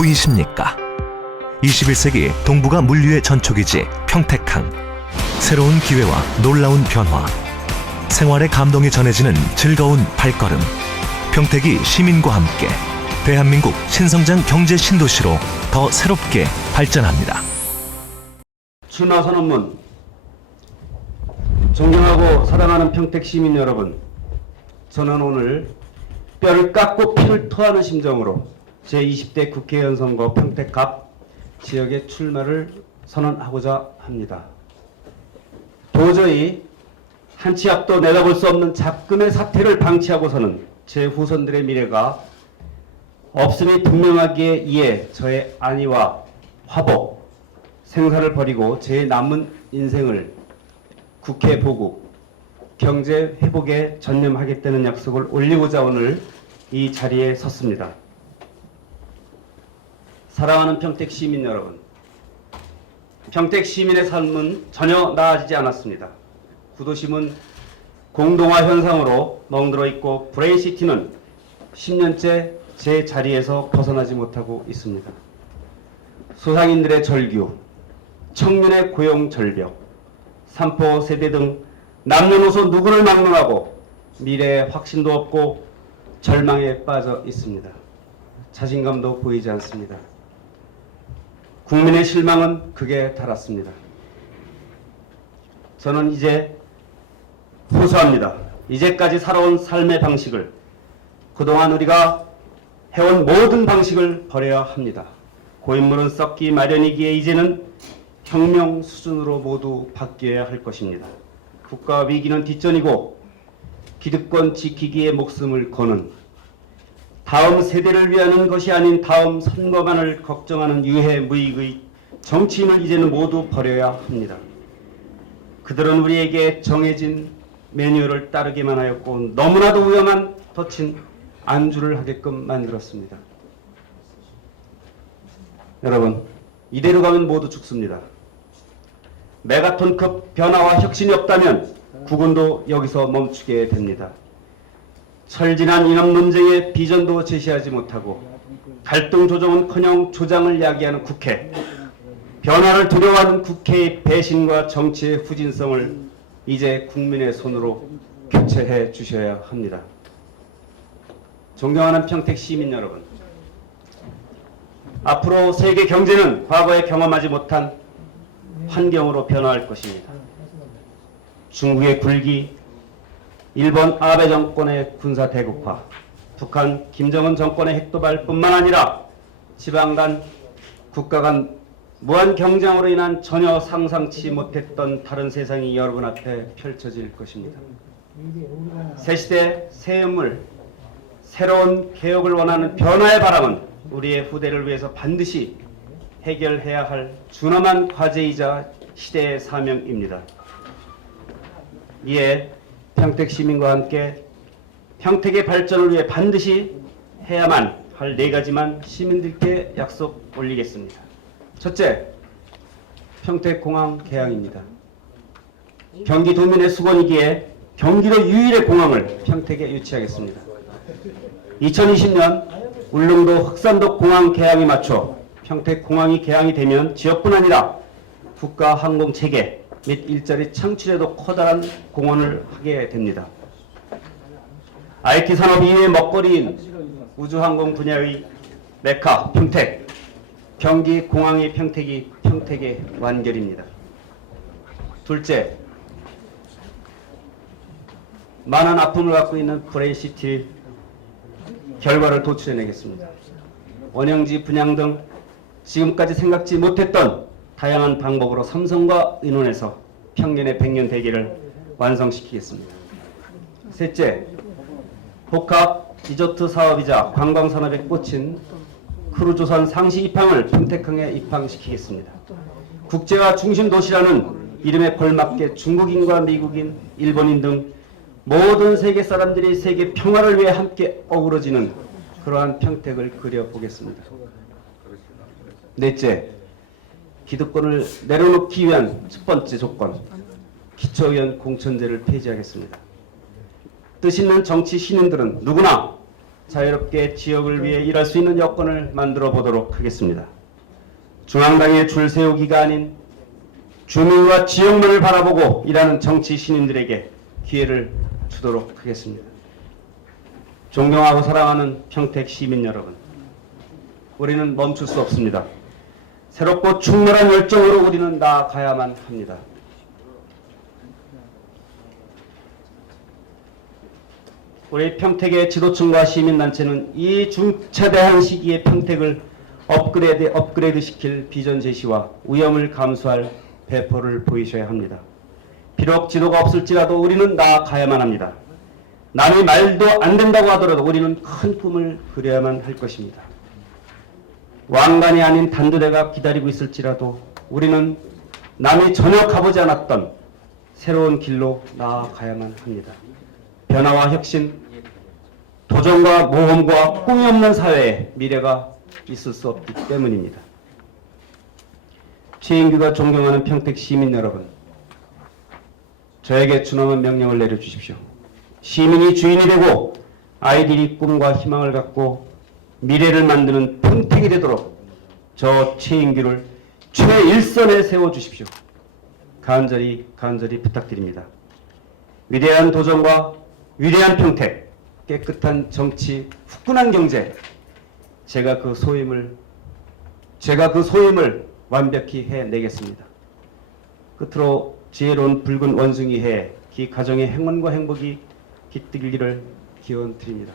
보이십니까? 21세기 동북아 물류의 전초기지 평택항. 새로운 기회와 놀라운 변화, 생활의 감동이 전해지는 즐거운 발걸음. 평택이 시민과 함께 대한민국 신성장 경제 신도시로 더 새롭게 발전합니다. 출마 선언문. 존경하고 사랑하는 평택 시민 여러분, 저는 오늘 뼈를 깎고 피를 토하는 심정으로 제20대 국회의원 선거 평택갑 지역에 출마를 선언하고자 합니다. 도저히 한 치 앞도 내다볼 수 없는 작금의 사태를 방치하고서는 제 후손들의 미래가 없음이 분명하기에 이에 저의 안위와 화복, 생사를 버리고 제 남은 인생을 국회 보국, 경제 회복에 전념하겠다는 약속을 올리고자 오늘 이 자리에 섰습니다. 사랑하는 평택 시민 여러분, 평택 시민의 삶은 전혀 나아지지 않았습니다. 구도심은 공동화 현상으로 멍들어 있고 브레인시티는 10년째 제 자리에서 벗어나지 못하고 있습니다. 소상인들의 절규, 청년의 고용 절벽, 삼포 세대 등 남녀노소 누구를 막론하고 미래에 확신도 없고 절망에 빠져 있습니다. 자신감도 보이지 않습니다. 국민의 실망은 극에 달았습니다. 저는 이제 호소합니다. 이제까지 살아온 삶의 방식을, 그동안 우리가 해온 모든 방식을 버려야 합니다. 고인물은 썩기 마련이기에 이제는 혁명 수준으로 모두 바뀌어야 할 것입니다. 국가 위기는 뒷전이고 기득권 지키기에 목숨을 거는, 다음 세대를 위하는 것이 아닌 다음 선거만을 걱정하는 유해무익의 정치인을 이제는 모두 버려야 합니다. 그들은 우리에게 정해진 매뉴얼을 따르기만 하였고 너무나도 위험한 덫인 안주를 하게끔 만들었습니다. 여러분, 이대로 가면 모두 죽습니다. 메가톤급 변화와 혁신이 없다면 국군도 여기서 멈추게 됩니다. 철진한 이념 논쟁의 비전도 제시하지 못하고 갈등 조정은커녕 조장을 야기하는 국회, 변화를 두려워하는 국회의 배신과 정치의 후진성을 이제 국민의 손으로 교체해 주셔야 합니다. 존경하는 평택 시민 여러분, 앞으로 세계 경제는 과거에 경험하지 못한 환경으로 변화할 것입니다. 중국의 굴기, 일본 아베 정권의 군사 대국화, 북한 김정은 정권의 핵도발뿐만 아니라 지방 간, 국가 간 무한 경쟁으로 인한 전혀 상상치 못했던 다른 세상이 여러분 앞에 펼쳐질 것입니다. 새 시대, 새 인물, 새로운 개혁을 원하는 변화의 바람은 우리의 후대를 위해서 반드시 해결해야 할 준엄한 과제이자 시대의 사명입니다. 이에 평택 시민과 함께 평택의 발전을 위해 반드시 해야만 할 4가지만 시민들께 약속 올리겠습니다. 첫째, 평택공항 개항입니다. 경기도민의 수건이기에 경기도 유일의 공항을 평택에 유치하겠습니다. 2020년 울릉도 흑산도 공항 개항에 맞춰 평택공항이 개항이 되면 지역뿐 아니라 국가 항공체계 및 일자리 창출에도 커다란 공헌을 하게 됩니다. IT 산업 이외의 먹거리인 우주항공 분야의 메카 평택, 경기 공항의 평택이 평택의 완결입니다. 둘째, 많은 아픔을 갖고 있는 브레인시티 결과를 도출해내겠습니다. 원형지 분양 등 지금까지 생각지 못했던 다양한 방법으로 삼성과 의논해서 평년의 100년 대계를 완성시키겠습니다. 셋째, 복합 리조트 사업이자 관광산업에 꽂힌 크루조선 상시 입항을 평택항에 입항시키겠습니다. 국제화 중심 도시라는 이름에 걸맞게 중국인과 미국인, 일본인 등 모든 세계 사람들이 세계 평화를 위해 함께 어우러지는 그러한 평택을 그려보겠습니다. 넷째, 기득권을 내려놓기 위한 첫 번째 조건, 기초의원 공천제를 폐지하겠습니다. 뜻 있는 정치 신인들은 누구나 자유롭게 지역을 위해 일할 수 있는 여건을 만들어 보도록 하겠습니다. 중앙당의 줄 세우기가 아닌 주민과 지역만을 바라보고 일하는 정치 신인들에게 기회를 주도록 하겠습니다. 존경하고 사랑하는 평택 시민 여러분, 우리는 멈출 수 없습니다. 새롭고 충만한 열정으로 우리는 나아가야만 합니다. 우리 평택의 지도층과 시민단체는 이 중차대한 시기에 평택을 업그레이드 시킬 비전 제시와 위험을 감수할 배포를 보이셔야 합니다. 비록 지도가 없을지라도 우리는 나아가야만 합니다. 남이 말도 안 된다고 하더라도 우리는 큰 꿈을 그려야만 할 것입니다. 왕관이 아닌 단두대가 기다리고 있을지라도 우리는 남이 전혀 가보지 않았던 새로운 길로 나아가야만 합니다. 변화와 혁신, 도전과 모험과 꿈이 없는 사회에 미래가 있을 수 없기 때문입니다. 최인규가 존경하는 평택 시민 여러분, 저에게 준엄한 명령을 내려주십시오. 시민이 주인이 되고 아이들이 꿈과 희망을 갖고 미래를 만드는 평택이 되도록 저 최인규를 최일선에 세워주십시오. 간절히 부탁드립니다. 위대한 도전과 위대한 평택, 깨끗한 정치, 후끈한 경제, 제가 그 소임을 완벽히 해내겠습니다. 끝으로 지혜로운 붉은 원숭이 해 기 가정의 행운과 행복이 깃들기를 기원 드립니다.